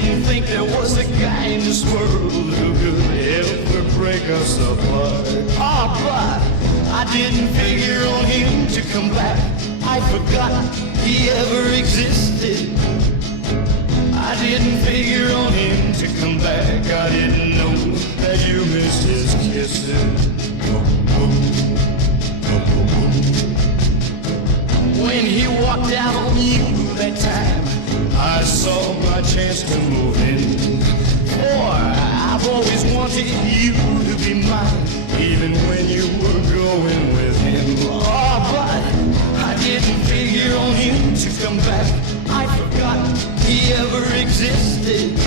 didn't think there was a guy in this world who could ever break us apart. Oh, but I didn't figure on him to come back. I forgot he ever existed. I didn't figure on him to come back. I didn't know that you missed his kisses. When he walked out on you that time, I saw my chance to move in. For I've always wanted you to be mine, even when you were going with him. Oh, but I didn't figure on him to come back. I forgot he ever existed.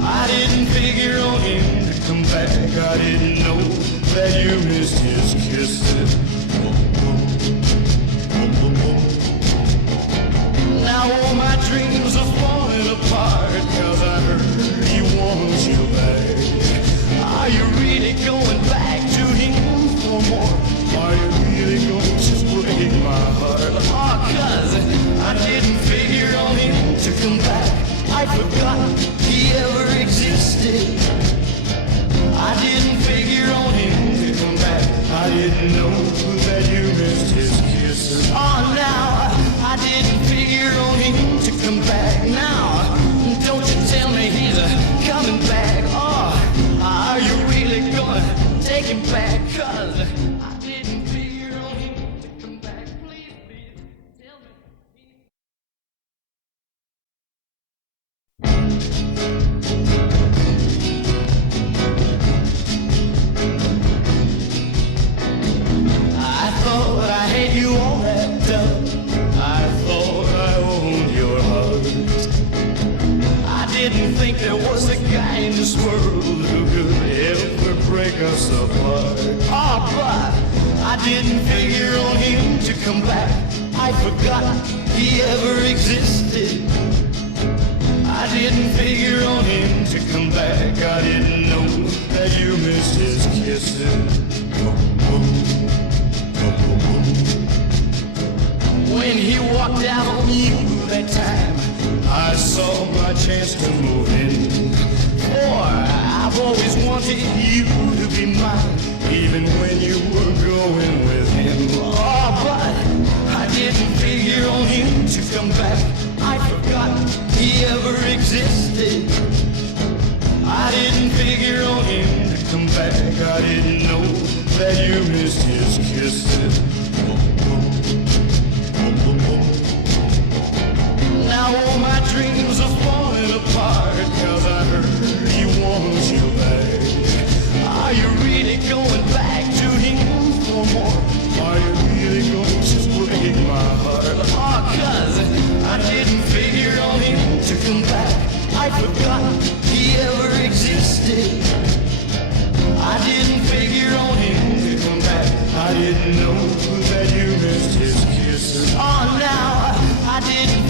I didn't figure on him to come back. I didn't know that you missed his kisses. Now all my dreams are falling apart, 'cause I heard he wants you back. Are you really going back to him for more? Are you really going to break my heart? Oh, 'cause I didn't figure on him to come back. I forgot he ever existed. I didn't figure on him to come back. I didn't know that you missed his kisses. Oh, now I didn't figure on him to come back. Now, don't you tell me he's coming back. Oh, are you really gonna take him back? 'Cause I didn't figure on him to come back. Please, please, tell me. I thought I had you all wrapped up. I thought I owned your heart. I didn't think there was a guy in this world who could ever break us apart. Oh, but I didn't figure on him to come back. I forgot he ever existed. I didn't figure on him to come back. I didn't know that you missed his kisses. When he walked out on you that time, I saw my chance to move in. For I've always wanted you to be mine, even when you were going with him. Oh, but I didn't figure on him to come back. I forgot he ever existed. I didn't figure on him to come back. I didn't know that you missed his kisses. Now all my dreams are falling apart, 'cause I heard he wants you back. Are you really going back to him for more? Are you really going to break my heart? Oh, 'cause I didn't figure on him to come back. I forgot he ever existed. I didn't figure on him to come back. I didn't know that you missed his kisses. Oh, now I didn't